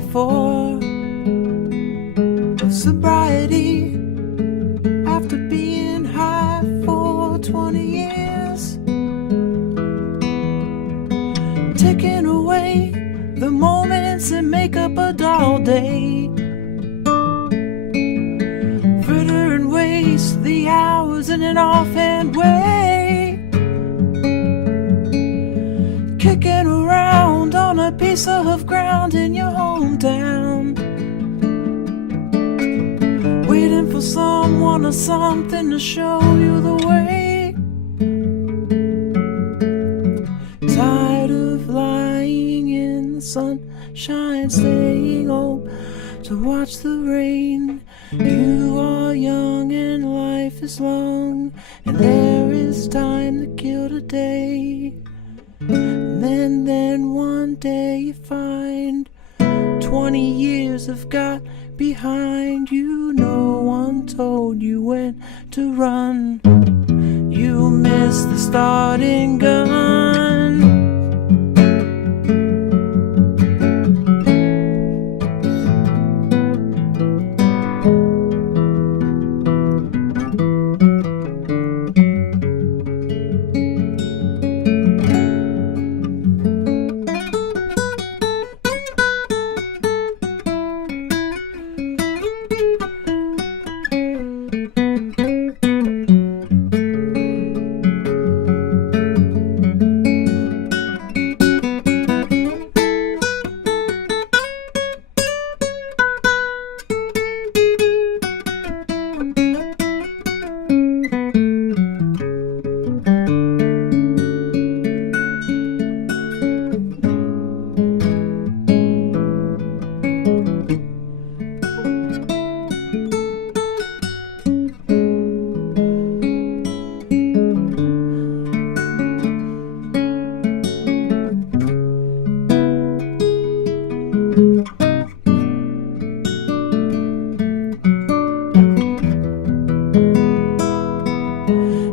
54 of sobriety after being high for 20 years, taking away the moments that make up a dull day, fritter and waste the hours in an offhand way, kicking around on a piece of ground in your hometown, waiting for someone or something to show you the way. Tired of lying in the sunshine, staying home to watch the rain. You are young and life is long, and there is time to kill today. And then one day you find 20 years have got behind you. No one told you when to run. You missed the starting gun.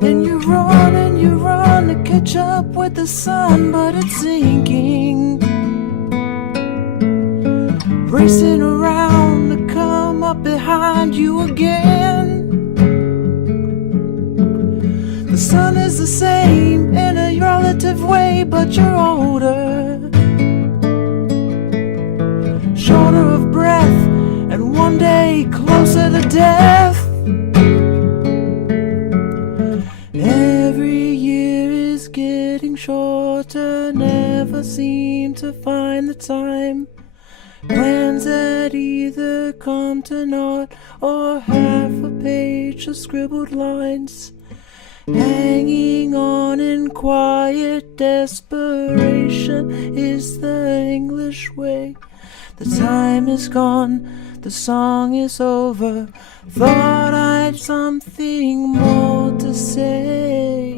And you run to catch up with the sun, but it's sinking, racing around to come up behind you again. The sun is the same in a relative way, but you're older, shorter of breath, and one day closer to death. Every year is getting shorter, never seem to find the time. Plans that either come to naught or half a page of scribbled lines, hanging on in quiet desperation is the English way. The time is gone, the song is over. Thought I'd something more to say.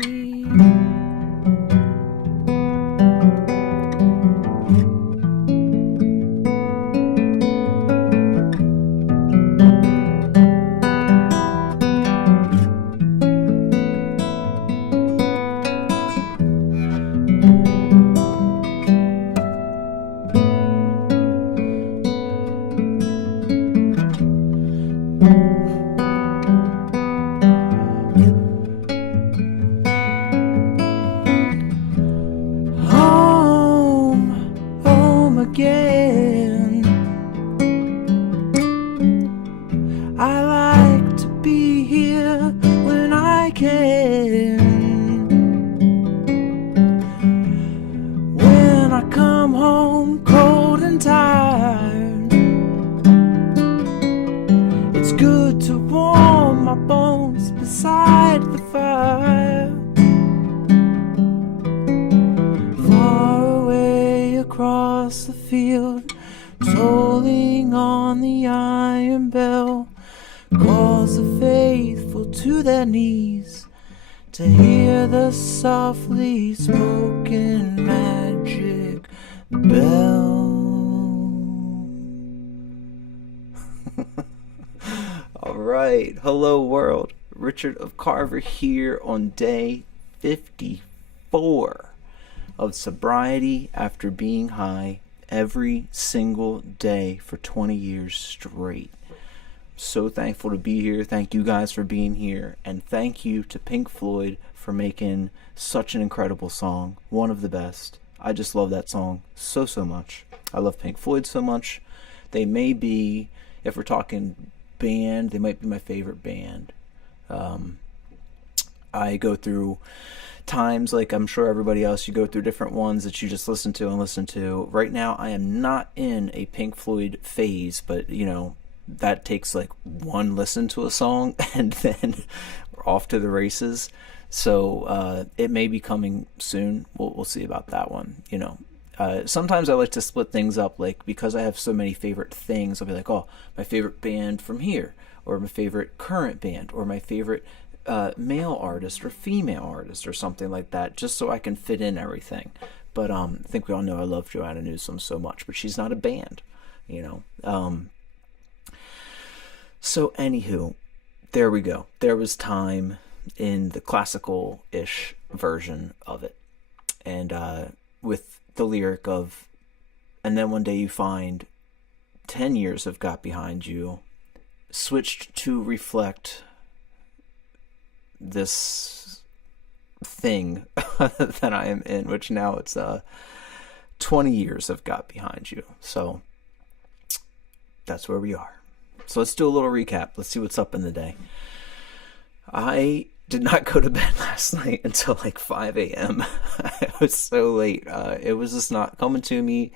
Again, I like to be here when I can. When I come home cold and tired, it's good to warm my bones beside the fire. Far away across the field, tolling on the iron bell, calls the faithful to their knees to hear the softly spoken magic bell. All right, hello world. Richard of Carver here on day 54 of sobriety after being high every single day for 20 years straight. So thankful to be here. Thank you guys for being here. And thank you to Pink Floyd for making such an incredible song. One of the best. I just love that song so much. I love Pink Floyd so much. They may be, if we're talking band, they might be my favorite band. I go through times, like I'm sure everybody else, you go through different ones that you just listen to and listen to. Right now, I am not in a Pink Floyd phase, but, you know, that takes like one listen to a song and then we're off to the races. So it may be coming soon. We'll see about that one, you know. Sometimes I like to split things up, like because I have so many favorite things, I'll be like, oh, my favorite band from here, or my favorite current band, or my favorite male artist or female artist or something like that, just so I can fit in everything. But I think we all know I love Joanna Newsom so much, but she's not a band, you know. So anywho, there we go. There was time in the classical-ish version of it. And with the lyric of, and then one day you find 10 years have got behind you, switched to reflect this thing that I am in, which now it's 20 years have got behind you. So that's where we are. So let's do a little recap. Let's see what's up in the day. I did not go to bed last night until like 5 a.m. It was so late. It was just not coming to me.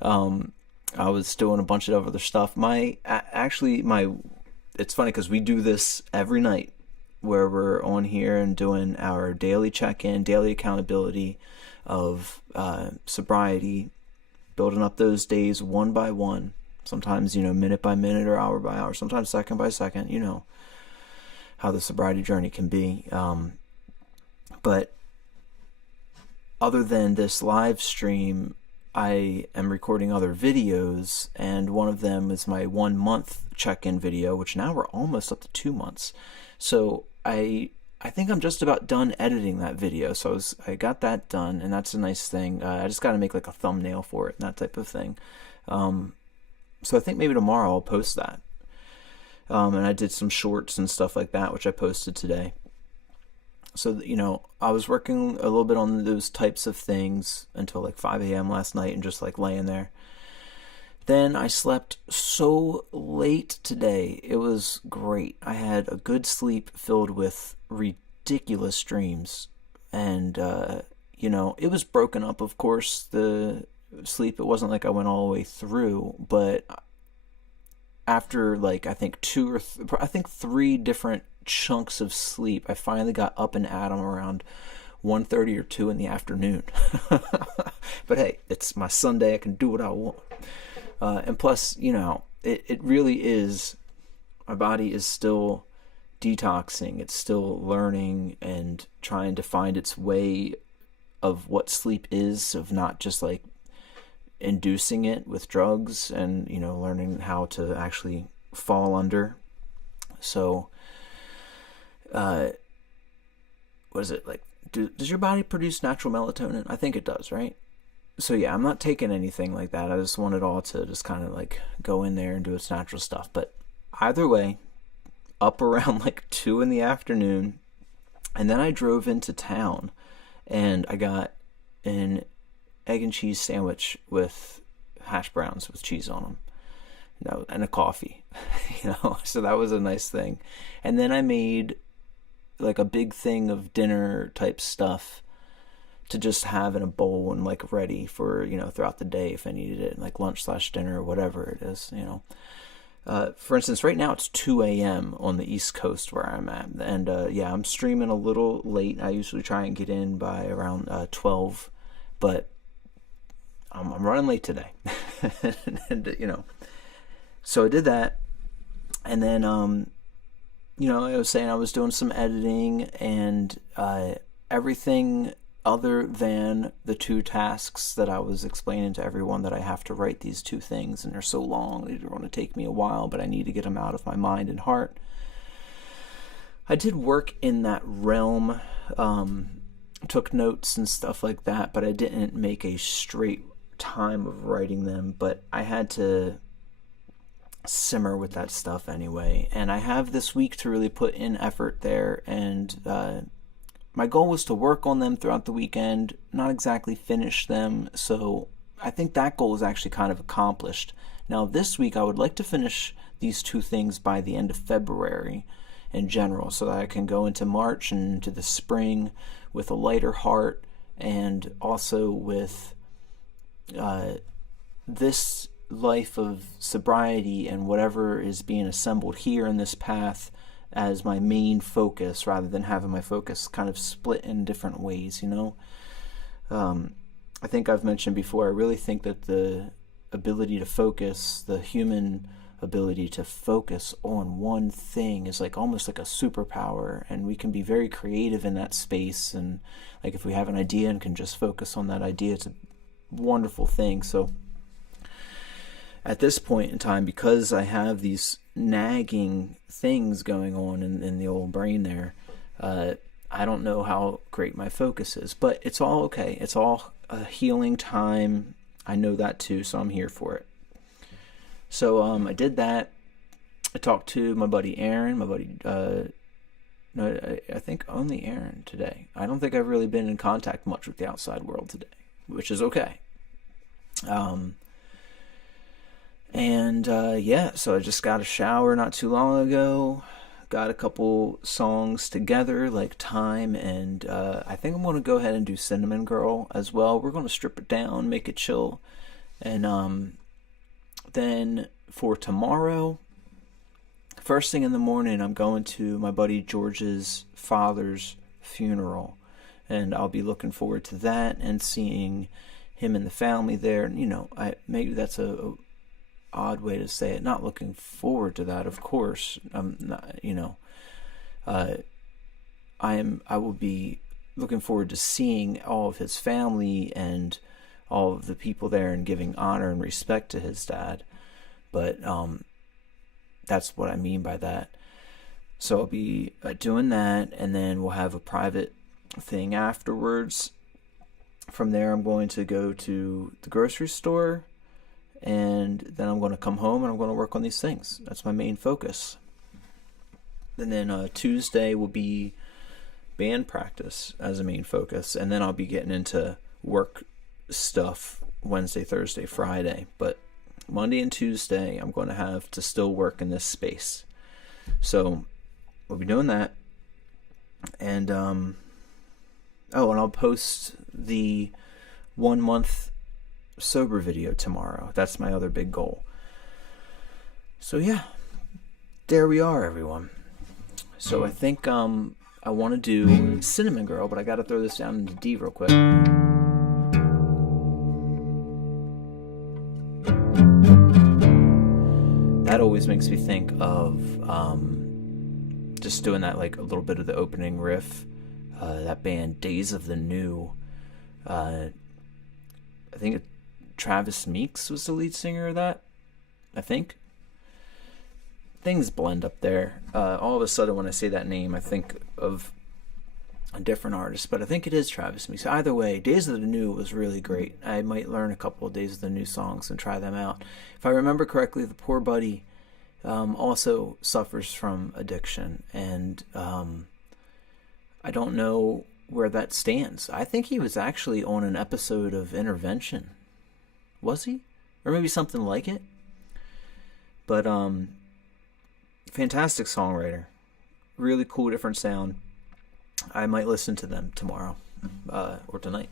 I was doing a bunch of other stuff. It's funny because we do this every night where we're on here and doing our daily check-in, daily accountability of sobriety, building up those days one by one. Sometimes, you know, minute by minute or hour by hour, sometimes second by second, you know how the sobriety journey can be. But other than this live stream, I am recording other videos, and one of them is my 1 month check-in video, which now we're almost up to 2 months. So I think I'm just about done editing that video. So I got that done, and that's a nice thing. I just got to make like a thumbnail for it and that type of thing. So I think maybe tomorrow I'll post that. And I did some shorts and stuff like that, which I posted today. So, you know, I was working a little bit on those types of things until like 5 a.m. last night and just like laying there. Then I slept so late today. It was great. I had a good sleep filled with ridiculous dreams. And, you know, it was broken up, of course, the sleep. It wasn't like I went all the way through, but after like I think 3 different chunks of sleep, I finally got up and at 'em around 1:30 or 2 in the afternoon. But hey, it's my Sunday. I can do what I want. And plus, you know, it really is, my body is still detoxing. It's still learning and trying to find its way of what sleep is, of not just like inducing it with drugs, and, you know, learning how to actually fall under. So what is it like? Does your body produce natural melatonin? I think it does, right? So yeah, I'm not taking anything like that. I just want it all to just kind of like go in there and do its natural stuff. But either way, up around like 2 in the afternoon, and then I drove into town and I got an egg and cheese sandwich with hash browns with cheese on them, you know, and a coffee, you know. So that was a nice thing. And then I made like a big thing of dinner type stuff to just have in a bowl and like ready for, you know, throughout the day if I needed it, like lunch/dinner or whatever it is, you know. For instance, right now it's 2 a.m. on the East Coast where I'm at, and yeah, I'm streaming a little late. I usually try and get in by around 12, but I'm running late today. And, you know, so I did that, and then you know, I was saying I was doing some editing and everything other than the 2 tasks that I was explaining to everyone, that I have to write these 2 things and they're so long, they're going to take me a while, but I need to get them out of my mind and heart. I did work in that realm, took notes and stuff like that, but I didn't make a straight time of writing them, but I had to simmer with that stuff anyway. And I have this week to really put in effort there, and my goal was to work on them throughout the weekend, not exactly finish them, so I think that goal is actually kind of accomplished. Now this week I would like to finish these two things by the end of February in general, so that I can go into March and into the spring with a lighter heart, and also with this life of sobriety and whatever is being assembled here in this path as my main focus, rather than having my focus kind of split in different ways, you know. I think I've mentioned before, I really think that the ability to focus, the human ability to focus on one thing, is like almost like a superpower, and we can be very creative in that space. And like if we have an idea and can just focus on that idea, it's a wonderful thing. So at this point in time, because I have these nagging things going on in the old brain there, I don't know how great my focus is, but it's all okay. It's all a healing time. I know that too, so I'm here for it. So I did that. I talked to my buddy Aaron, I think only Aaron today. I don't think I've really been in contact much with the outside world today, which is okay. So I just got a shower not too long ago, got a couple songs together, like Time, and I think I'm going to go ahead and do Cinnamon Girl as well. We're going to strip it down, make it chill, and then for tomorrow, first thing in the morning, I'm going to my buddy George's father's funeral, and I'll be looking forward to that and seeing him and the family there. And, you know, maybe that's a odd way to say it. Not looking forward to that, of course. I'm not, you know. I will be looking forward to seeing all of his family and all of the people there and giving honor and respect to his dad. But that's what I mean by that. So I'll be doing that, and then we'll have a private thing afterwards. From there, I'm going to go to the grocery store, and then I'm going to come home and I'm going to work on these things. That's my main focus. And then Tuesday will be band practice as a main focus, and then I'll be getting into work stuff Wednesday, Thursday, Friday. But Monday and Tuesday, I'm going to have to still work in this space. So we'll be doing that. And and I'll post the 1 month sober video tomorrow. That's my other big goal. So yeah, there we are, everyone. So I think I want to do Cinnamon Girl, but I got to throw this down into D real quick. That always makes me think of just doing that, like a little bit of the opening riff. That band Days of the New. I think Travis Meeks was the lead singer of that. I think. Things blend up there. All of a sudden, when I say that name, I think of a different artist, but I think it is Travis Meeks. Either way, Days of the New was really great. I might learn a couple of Days of the New songs and try them out. If I remember correctly, the poor buddy also suffers from addiction, and I don't know where that stands. I think he was actually on an episode of Intervention. Was he? Or maybe something like it. But fantastic songwriter. Really cool, different sound. I might listen to them tomorrow or tonight,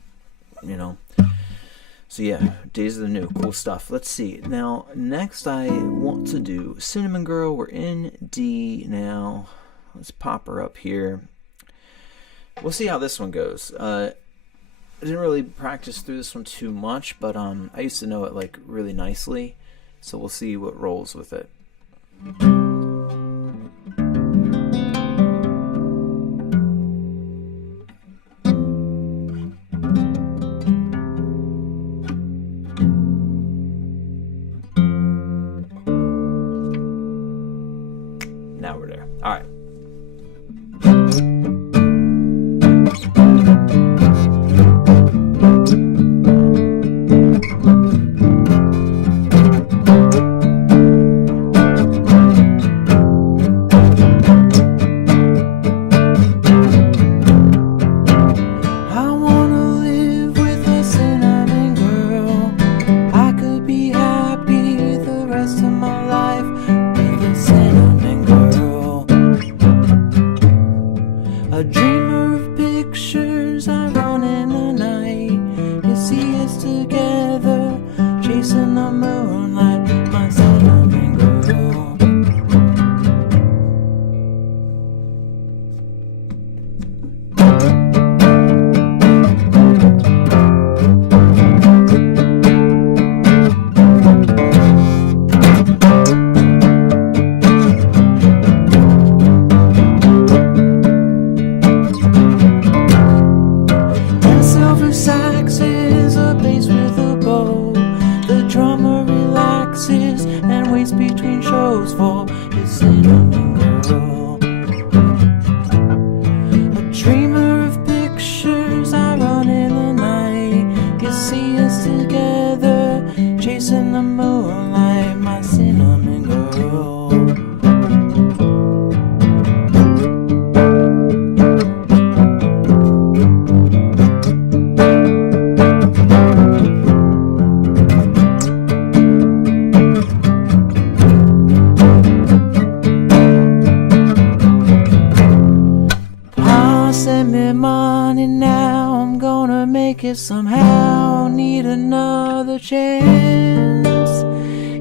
you know. So yeah, Days of the New, cool stuff. Let's see. Now, next I want to do Cinnamon Girl. We're in D now. Let's pop her up here. We'll see how this one goes. I didn't really practice through this one too much, but I used to know it like really nicely. So we'll see what rolls with it. Now we're there. All right. A dreamer of pictures I run in the night. You see us together, chasing the moonlight, my cinnamon girl. Sax is a bass with a bow. The drummer relaxes and waits between shows for his cinnamon girl. A dreamer of pictures I run in the night. You see us together, chasing the moonlight, my cinnamon girl. Send me money now, I'm gonna make it somehow. Need another chance.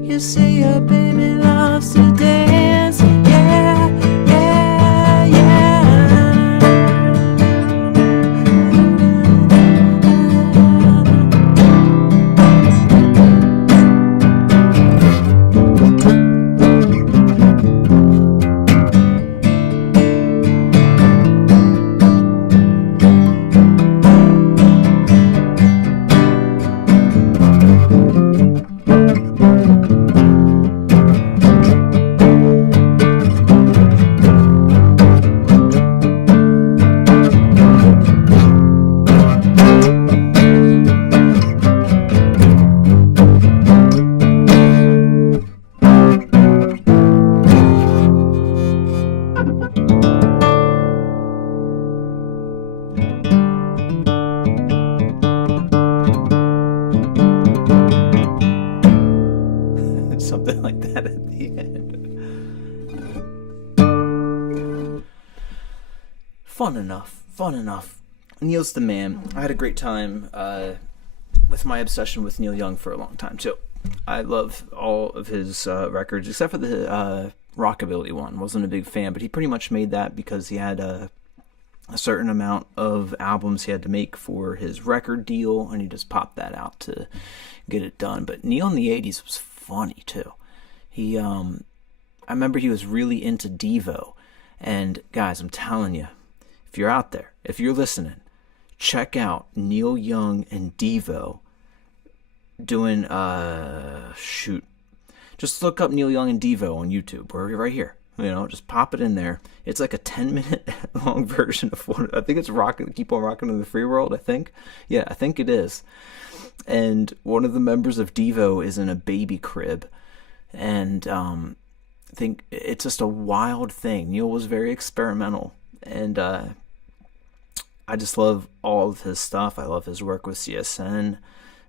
You say your baby loves to dance. Yeah, yeah, yeah. Something like that at the end. Fun enough. Neil's the man. I had a great time with my obsession with Neil Young for a long time too. I love all of his records except for the Rockabilly one. Wasn't a big fan, but he pretty much made that because he had a certain amount of albums he had to make for his record deal, and he just popped that out to get it done. But Neil in the 80s was funny too. He I remember he was really into Devo, and guys, I'm telling you, if you're out there, if you're listening, check out Neil Young and Devo doing just look up Neil Young and Devo on YouTube. We're right here, just pop it in there. It's like a 10-minute long version of one. I think it's Keep on Rocking in the Free World, I think it is. And one of the members of Devo is in a baby crib, and I think it's just a wild thing. Neil was very experimental, and I just love all of his stuff. I love his work with CSN,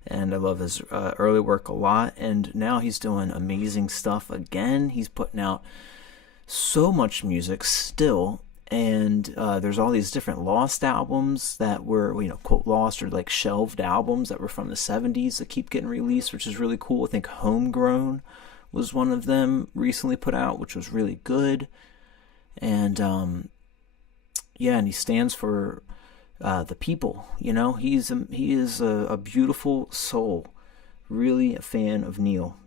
and I love his early work a lot, and now he's doing amazing stuff again. He's putting out so much music still, and there's all these different lost albums that were, quote, lost, or like shelved albums that were from the 70s that keep getting released, which is really cool. I think Homegrown was one of them recently put out, which was really good. And and he stands for the people. He is a beautiful soul. Really a fan of Neil.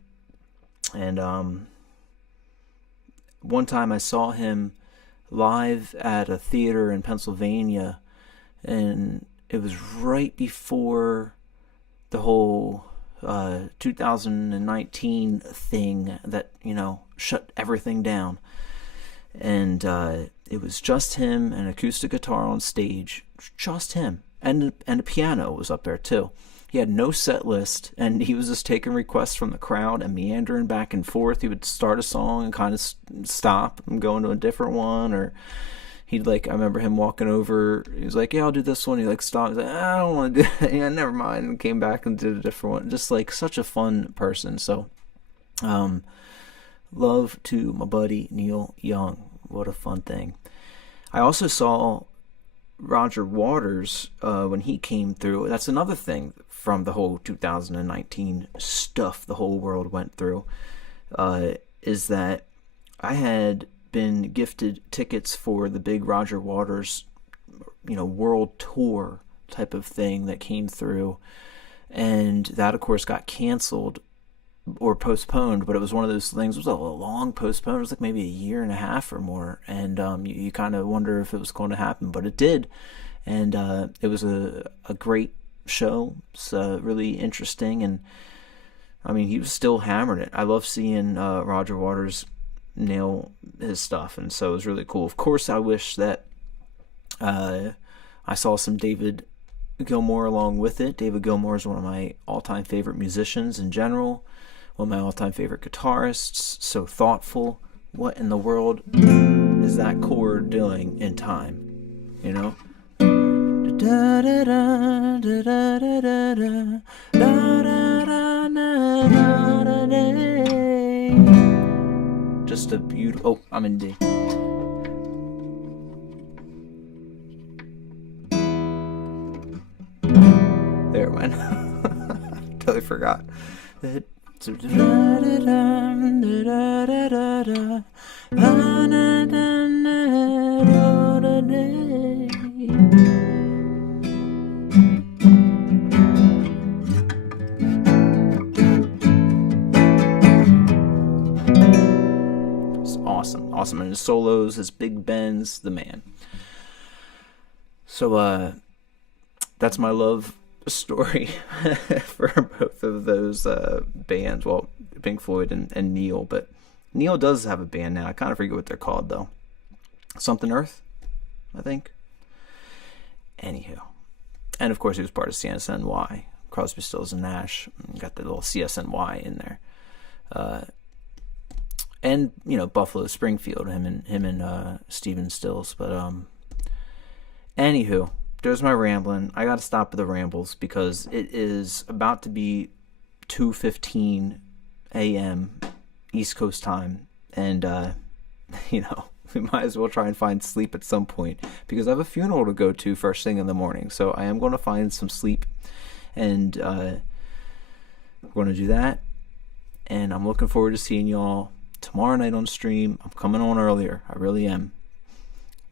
And one time I saw him live at a theater in Pennsylvania, and it was right before the whole 2019 thing that shut everything down, and it was just him, an acoustic guitar on stage, just him, and a piano was up there too. He had no set list, and he was just taking requests from the crowd and meandering back and forth. He would start a song and kind of stop and go into a different one, or he'd I remember him walking over, he was like, yeah, I'll do this one. He stopped, he's like, I don't want to do that. Yeah, never mind, and came back and did a different one. Just such a fun person. So love to my buddy Neil Young. What a fun thing. I also saw Roger Waters, when he came through, that's another thing from the whole 2019 stuff the whole world went through, is that I had been gifted tickets for the big Roger Waters, world tour type of thing that came through. And that, of course, got canceled or postponed, but it was one of those things. It was a long postpone. It was like maybe a year and a half or more, and you kind of wonder if it was going to happen, but it did, and it was a great show. It's really interesting, and I mean, he was still hammering it. I love seeing Roger Waters nail his stuff, and so it was really cool. Of course, I wish that I saw some David Gilmour along with it. David Gilmour is one of my all-time favorite musicians in general. One of my all-time favorite guitarists, so thoughtful. What in the world is that chord doing in time? Just a beautiful... Oh, I'm in D. There it went. Totally forgot. It's awesome, and his solos, his big bends, the man. So that's my love story for both of those bands. Well, Pink Floyd and Neil, but Neil does have a band now. I kind of forget what they're called though. Something Earth, I think. Anywho, and of course he was part of CSNY, Crosby, Stills and Nash. Got the little CSNY in there, and Buffalo Springfield, him and Stephen Stills. But anywho. There's my rambling. I gotta stop with the rambles because it is about to be 2:15 a.m. East Coast time, and we might as well try and find sleep at some point because I have a funeral to go to first thing in the morning. So I am going to find some sleep, and we're going to do that. And I'm looking forward to seeing y'all tomorrow night on stream. I'm coming on earlier. I really am.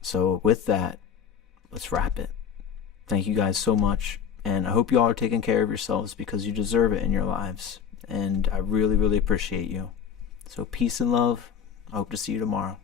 So with that, let's wrap it. Thank you guys so much, and I hope you all are taking care of yourselves because you deserve it in your lives, and I really, really appreciate you. So peace and love. I hope to see you tomorrow.